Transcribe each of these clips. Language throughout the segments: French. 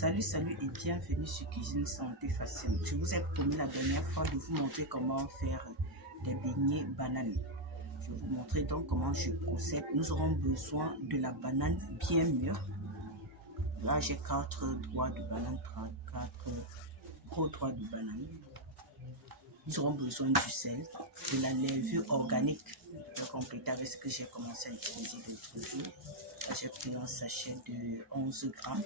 Salut et bienvenue sur Cuisine Santé Facile. Je vous ai promis la dernière fois de vous montrer comment faire des beignets bananes. Je vais vous montrer donc comment je procède. Nous aurons besoin de la banane bien mûre. Là, j'ai 4 doigts de banane, 4 gros doigts de banane. Nous aurons besoin du sel, de la levure organique. Je vais compléter avec ce que j'ai commencé à utiliser l'autre jour. Là, j'ai pris un sachet de 11 grammes.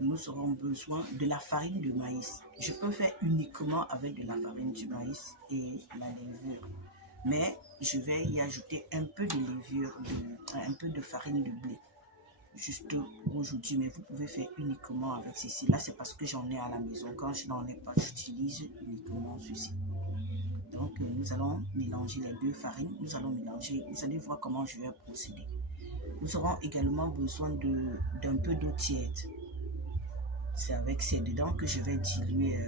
Nous aurons besoin de la farine de maïs. Je peux faire uniquement avec de la farine du maïs et la levure. Mais je vais y ajouter un peu de levure, un peu de farine de blé. Juste aujourd'hui, mais vous pouvez faire uniquement avec ceci. Là, c'est parce que j'en ai à la maison. Quand je n'en ai pas, j'utilise uniquement ceci. Donc, nous allons mélanger les deux farines. Nous allons mélanger. Vous allez voir comment je vais procéder. Nous aurons également besoin d'un peu d'eau tiède. C'est avec ces dedans que je vais diluer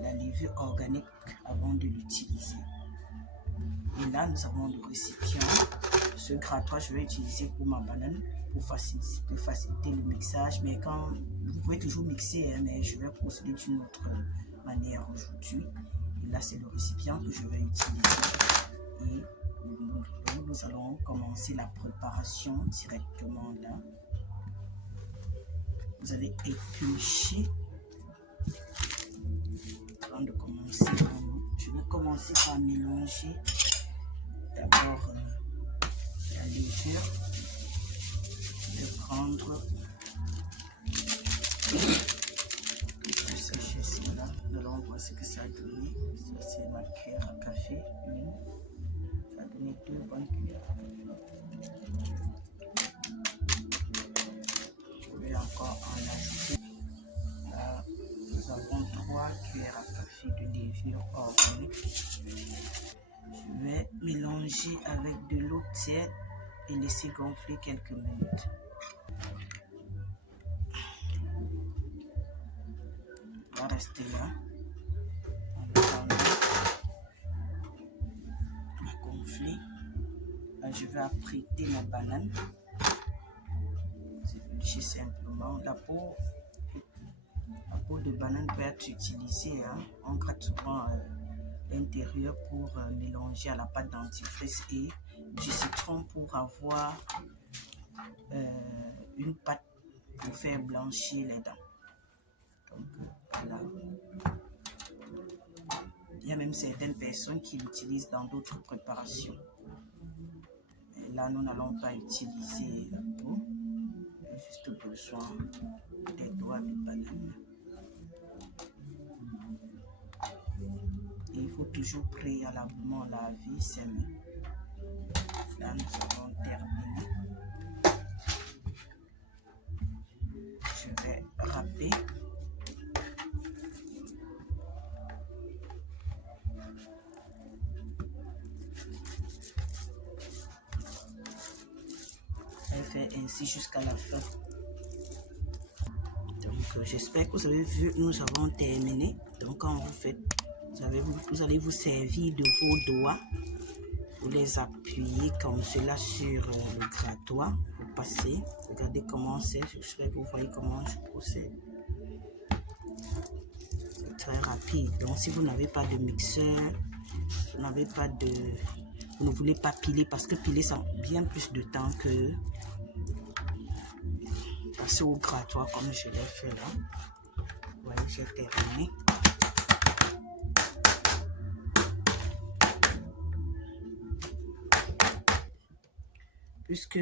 la levure organique avant de l'utiliser. Et là, nous avons le récipient. Ce grattoir, je vais utiliser pour ma banane pour faciliter le mixage. Mais vous pouvez toujours mixer, hein, mais je vais procéder d'une autre manière aujourd'hui. Et là, c'est le récipient que je vais utiliser. Et nous allons commencer la préparation directement là. Vous allez éplucher. Avant de commencer, je vais commencer par mélanger d'abord la levure. Je vais prendre ce sachet là. Nous allons voir ce que ça a donné. Ça, c'est ma cuillère à café. Ça a donné 2 bonnes cuillères à café. Je vais encore en ajouter. Là, nous avons 3 cuillères à café de levure organique. Je vais mélanger avec de l'eau tiède et laisser gonfler quelques minutes. On va rester là. On va gonfler. Là, je vais apprêter ma banane. C'est simplement la peau de banane peut être utilisée. Hein. On gratte souvent l'intérieur pour mélanger à la pâte dentifrice et du citron pour avoir une pâte pour faire blanchir les dents. Donc voilà. Il y a même certaines personnes qui l'utilisent dans d'autres préparations. Et là, nous n'allons pas utiliser la peau. Il y a juste besoin des doigts de banane. Et il faut toujours préalablement laver ses mains. Là, nous avons terminé. Je vais râper. Elle fait ainsi jusqu'à la fin. Donc, j'espère que vous avez vu, nous avons terminé. Donc, quand vous faites, vous allez vous servir de vos doigts. Vous les appuyez comme cela sur le grattoir. Vous passez. Regardez comment c'est. J'espère que vous voyez comment je procède. C'est très rapide. Donc, si vous n'avez pas de mixeur, vous ne voulez pas piler, parce que piler, ça prend bien plus de temps que passer au grattoir comme je l'ai fait là. Vous voyez, j'ai terminé. Puisque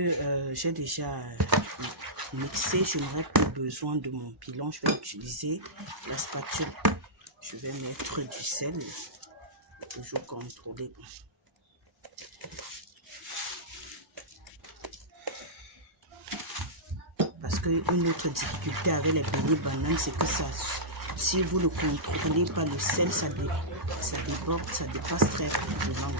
j'ai déjà mixé, je n'aurai plus besoin de mon pilon. Je vais utiliser la spatule. Je vais mettre du sel. Toujours contrôler. Parce qu'une autre difficulté avec les beignets bananes, c'est que si vous ne contrôlez pas le sel, ça déborde, ça dépasse très rapidement.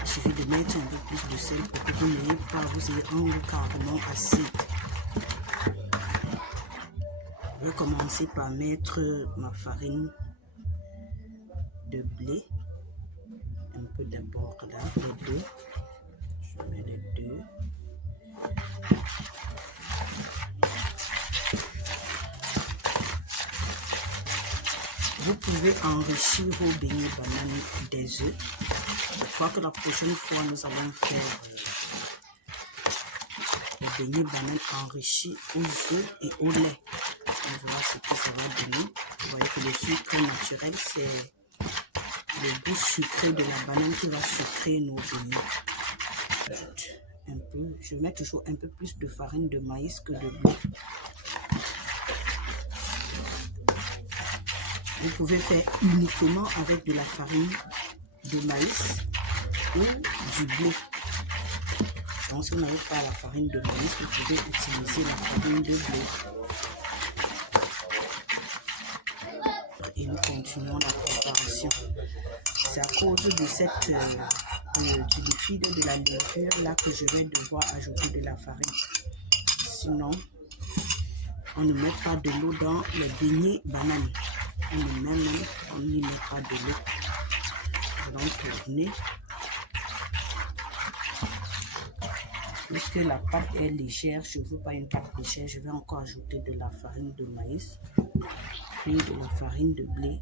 Il suffit de mettre un peu plus de sel pour que vous n'ayez pas, vous ayez un goût carrément acide. Je vais commencer par mettre ma farine de blé. Un peu d'abord là, les deux. Je mets les deux. Vous pouvez enrichir vos beignets bananes des œufs. Je crois que la prochaine fois, nous allons faire les beignets bananes enrichis aux œufs et au lait. On verra ce que ça va donner. Vous voyez que le sucre naturel, c'est le goût sucré de la banane qui va sucrer nos beignets. Je mets toujours un peu plus de farine de maïs que de blé. Vous pouvez faire uniquement avec de la farine de maïs ou du blé. Donc si vous n'avez pas la farine de maïs, vous pouvez utiliser la farine de blé. Et nous continuons la préparation. C'est à cause de du liquide de la levure là que je vais devoir ajouter de la farine. Sinon, on ne met pas de l'eau dans les beignets bananes. On n'y met pas de l'eau. Nous allons tourner. Puisque la pâte est légère, je ne veux pas une pâte légère, je vais encore ajouter de la farine de maïs, puis de la farine de blé.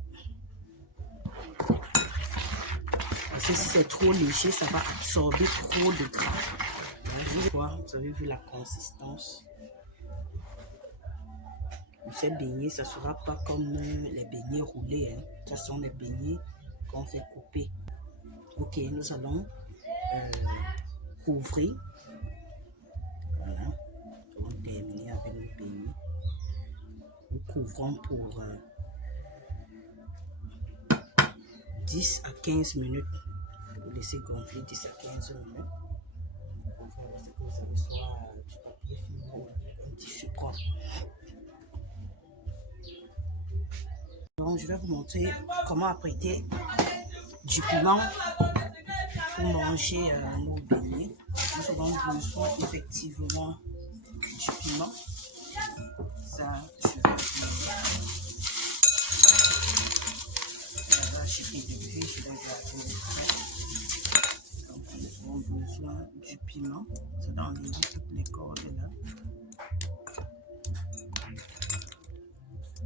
Parce que si c'est trop léger, ça va absorber trop de gras. Vous avez vu la consistance de ces beignets, ça ne sera pas comme les beignets roulés. Hein. Ce sont les beignets qu'on fait couper. Ok, nous allons couvrir. Voilà, on va terminer avec nos beignets. Nous couvrons pour 10 à 15 minutes. Vous laissez gonfler 10 à 15 minutes. Vous avez soit du papier film ou un tissu propre. Donc, je vais vous montrer comment apprêter du piment pour manger nos beignets. Nous avons besoin effectivement du piment. Ça, je vais acheter depuis, je vais garder le frais. Donc, nous avons besoin du piment. C'est dans toutes les cordes là.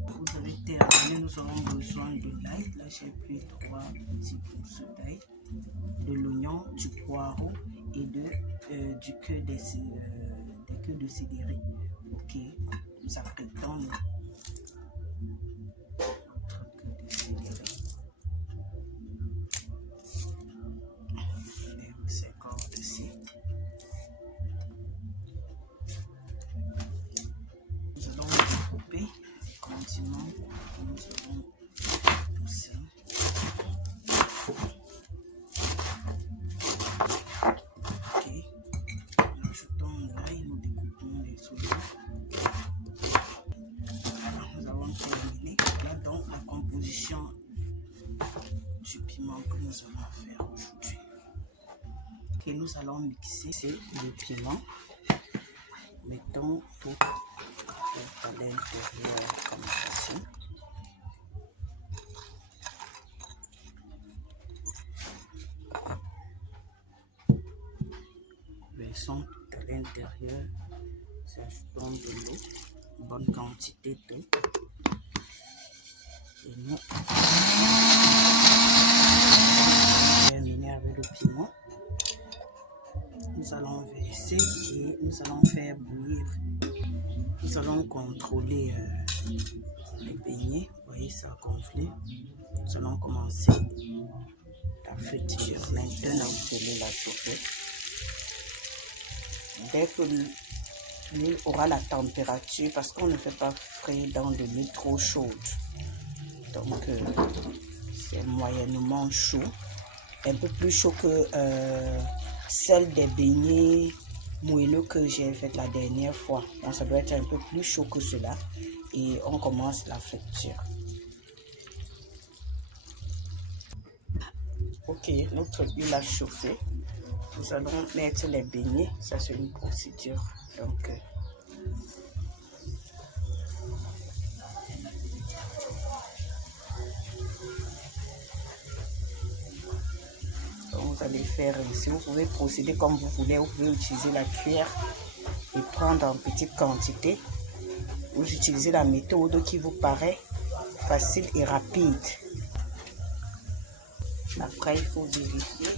Vous avez terminé, nous aurons besoin de l'ail. Là, j'ai pris 3 petits gousses d'ail, de l'oignon, du poireau et du queue de céleri. Ok, nous apprêtons notre queue de céleri. Et ces cordes-ci. Nous allons découper les condiments que nous avons poussés. Ok, nous ajoutons l'ail, nous découpons les oignons. Voilà, nous avons terminé. Là donc la composition du piment que nous allons faire aujourd'hui. Ok, nous allons mixer le piment. Mettons tout à l'intérieur comme ceci. Versons tout à l'intérieur. Ajoutons de l'eau, une bonne quantité d'eau. Et nous terminer avec le piment. Nous allons verser et nous allons faire bouillir. Nous allons contrôler les beignets. Vous voyez, ça a gonflé. Nous allons commencer la friture. Maintenant, vous allez la chauffer. Dès que l'huile aura la température, parce qu'on ne fait pas frais dans de l'huile trop chaude. Donc, c'est moyennement chaud. Un peu plus chaud que celle des beignets moelleux que j'ai fait la dernière fois. Donc, ça doit être un peu plus chaud que cela. Et on commence la friture. Ok, notre huile a chauffé. Nous allons mettre les beignets. Ça, c'est une procédure. Donc, vous allez faire ici. Vous pouvez procéder comme vous voulez. Vous pouvez utiliser la cuillère et prendre en petite quantité. Vous utilisez la méthode qui vous paraît facile et rapide. Après, il faut vérifier.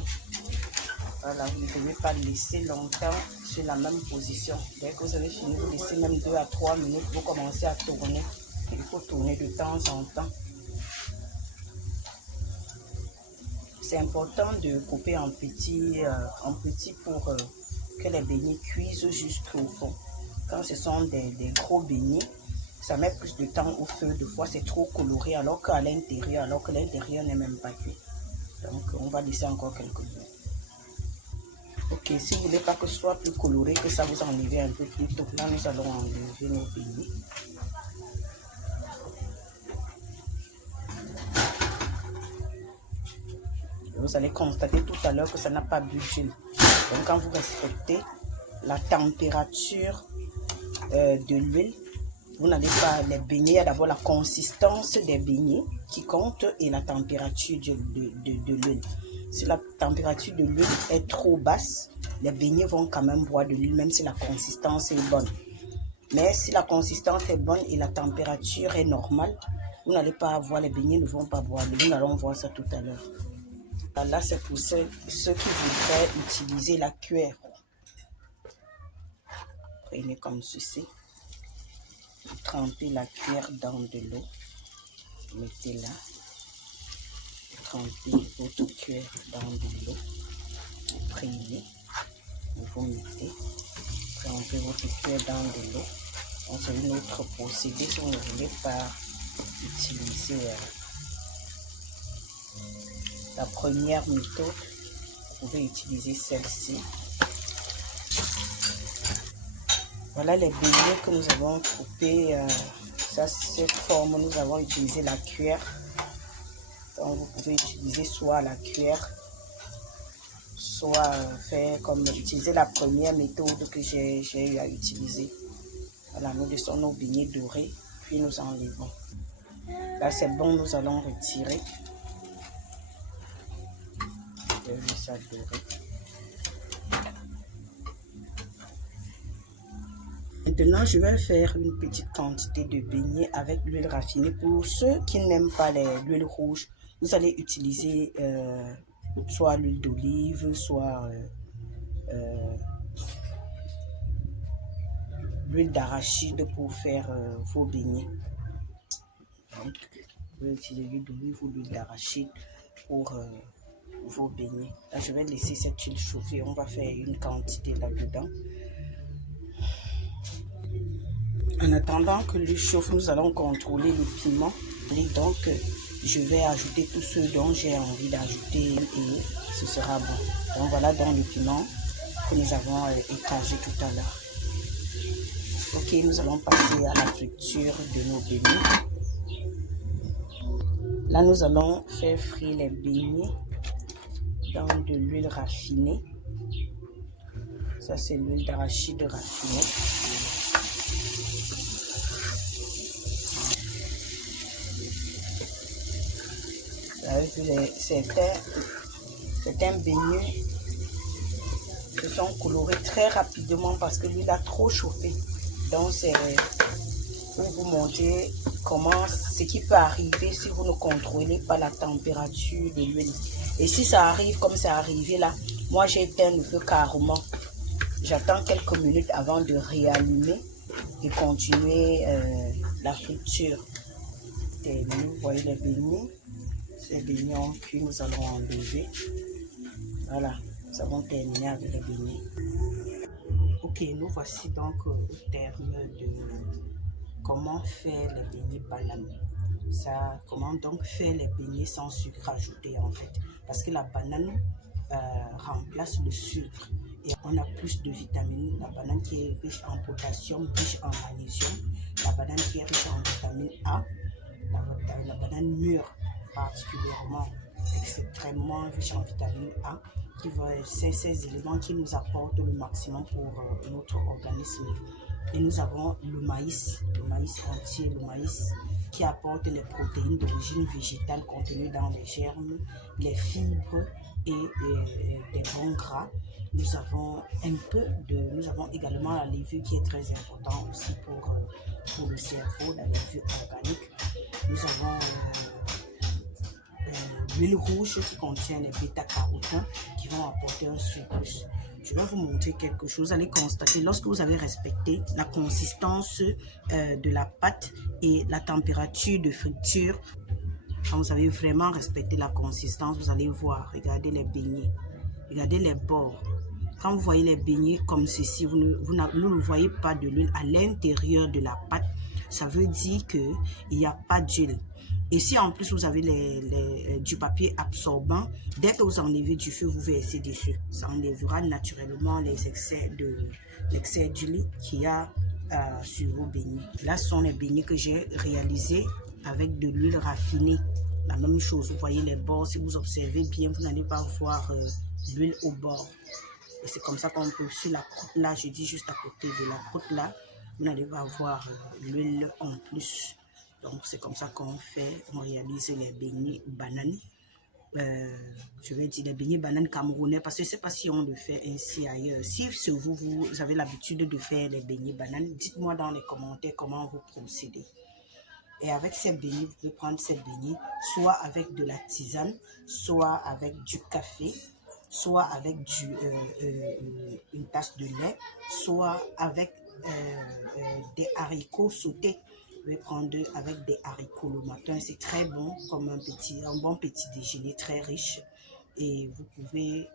Voilà, vous ne devez pas laisser longtemps sur la même position. Dès que vous avez fini, vous laissez même 2 à 3 minutes. Vous commencez à tourner. Il faut tourner de temps en temps. C'est important de couper en petits pour que les beignets cuisent jusqu'au fond. Quand ce sont des gros beignets, ça met plus de temps au feu. Des fois, c'est trop coloré alors que l'intérieur n'est même pas cuit. Donc, on va laisser encore quelques minutes. Ok, si vous ne voulez pas que ce soit plus coloré, que ça vous enlève un peu plus tôt, là, nous allons enlever nos beignets. Vous allez constater tout à l'heure que ça n'a pas bu d'huile. Donc, quand vous respectez la température de l'huile, vous n'allez pas les beignets. Il y a d'abord la consistance des beignets qui compte et la température de l'huile. Si la température de l'huile est trop basse, les beignets vont quand même boire de l'huile, même si la consistance est bonne. Mais si la consistance est bonne et la température est normale, vous n'allez pas avoir, les beignets ne vont pas boire de l'huile. Nous allons voir ça tout à l'heure. Là, c'est pour ceux qui voudraient utiliser la cuillère. Prenez comme ceci. Vous trempez la cuillère dans de l'eau. Mettez-la. Trempez votre cuillère dans de l'eau. Prenez. Vous mettez. Trempez votre cuillère dans de l'eau. On fait une autre procédé si vous ne voulez pas utiliser la première méthode. Vous pouvez utiliser celle-ci. Voilà les beignets que nous avons coupés. Ça, cette forme, nous avons utilisé la cuillère. Donc, vous pouvez utiliser soit la cuillère, soit faire comme utiliser la première méthode que j'ai eu à utiliser. Voilà, nous laissons nos beignets dorés, puis nous enlevons. Là, c'est bon, nous allons retirer. Je vais ça dorer. Maintenant, je vais faire une petite quantité de beignets avec l'huile raffinée. Pour ceux qui n'aiment pas l'huile rouge, vous allez utiliser soit l'huile d'olive, soit l'huile d'arachide pour faire vos beignets. Donc, vous pouvez utiliser l'huile d'olive ou l'huile d'arachide pour vos beignets. Là, je vais laisser cette huile chauffer. On va faire une quantité là-dedans. En attendant que l'huile chauffe, nous allons contrôler le piment. Et donc, je vais ajouter tout ce dont j'ai envie d'ajouter et ce sera bon. Donc, voilà dans le piment que nous avons écrasé tout à l'heure. Ok, nous allons passer à la friture de nos beignets. Là, nous allons faire frire les beignets dans de l'huile raffinée. Ça, c'est l'huile d'arachide raffinée. Certains beignets se sont colorés très rapidement parce que l'huile a trop chauffé. Donc, c'est pour vous montrer ce qui peut arriver si vous ne contrôlez pas la température de l'huile. Et si ça arrive comme c'est arrivé là, moi j'ai éteint le feu carrément. J'attends quelques minutes avant de réallumer et continuer la friture. Et vous voyez les beignets. Ces beignets ont cuit, nous allons enlever. Voilà, nous avons terminé avec les beignets. Ok, nous voici donc au terme de comment faire les beignets bananes. Comment donc faire les beignets sans sucre ajouté en fait. Parce que la banane remplace le sucre et on a plus de vitamines. La banane qui est riche en potassium, riche en magnésium. La banane qui est riche en vitamine A. La banane mûre particulièrement extrêmement riche en vitamine A, c'est ces éléments qui nous apportent le maximum pour notre organisme. Et nous avons le maïs entier, le maïs qui apporte les protéines d'origine végétale contenues dans les germes, les fibres et des bons gras. Nous avons également la levure qui est très important aussi pour le cerveau, la levure organique. Nous avons l'huile rouge qui contient les bêta-carotènes qui vont apporter un surplus. Je vais vous montrer quelque chose. Vous allez constater, lorsque vous avez respecté la consistance de la pâte et la température de friture, quand vous avez vraiment respecté la consistance, vous allez voir, regardez les beignets, regardez les bords. Quand vous voyez les beignets comme ceci, vous ne voyez pas de l'huile à l'intérieur de la pâte. Ça veut dire qu'il n'y a pas d'huile. Et si en plus vous avez du papier absorbant, dès que vous enlevez du feu, vous versez dessus. Ça enlèvera naturellement les excès d'huile qu'il y a sur vos beignets. Là, ce sont les beignets que j'ai réalisés avec de l'huile raffinée. La même chose, vous voyez les bords. Si vous observez bien, vous n'allez pas voir l'huile au bord. Et c'est comme ça qu'on peut, sur la croûte là, je dis juste à côté de la croûte là, vous n'allez pas avoir l'huile en plus. Donc c'est comme ça qu'on fait, on réalise les beignets bananes. Je vais dire les beignets bananes camerounais parce que je ne sais pas si on le fait ainsi ailleurs. Si vous avez l'habitude de faire les beignets bananes, dites-moi dans les commentaires comment vous procédez. Et avec ces beignets, vous pouvez prendre ces beignets soit avec de la tisane, soit avec du café, soit avec une tasse de lait, soit avec des haricots sautés. Vous pouvez prendre avec des haricots le matin, c'est très bon, comme un bon petit déjeuner très riche. Et vous pouvez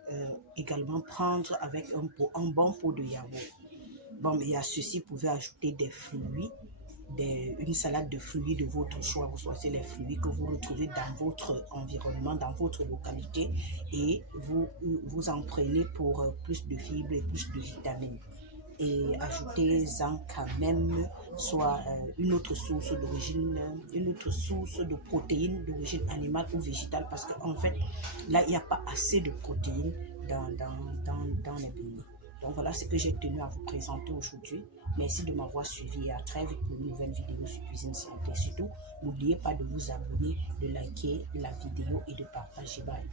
également prendre avec un bon pot de yaourt. Bon, mais à ceci, vous pouvez ajouter des fruits, une salade de fruits de votre choix. Vous choisissez les fruits que vous retrouvez dans votre environnement, dans votre localité, et vous en prenez pour plus de fibres et plus de vitamines. Et ajoutez-en quand même soit une autre source d'origine, une autre source de protéines d'origine animale ou végétale, parce qu'en fait, là, il n'y a pas assez de protéines dans les beignets. Donc voilà ce que j'ai tenu à vous présenter aujourd'hui. Merci de m'avoir suivi et à très vite pour une nouvelle vidéo sur Cuisine Santé. Surtout, n'oubliez pas de vous abonner, de liker la vidéo et de partager. Bye.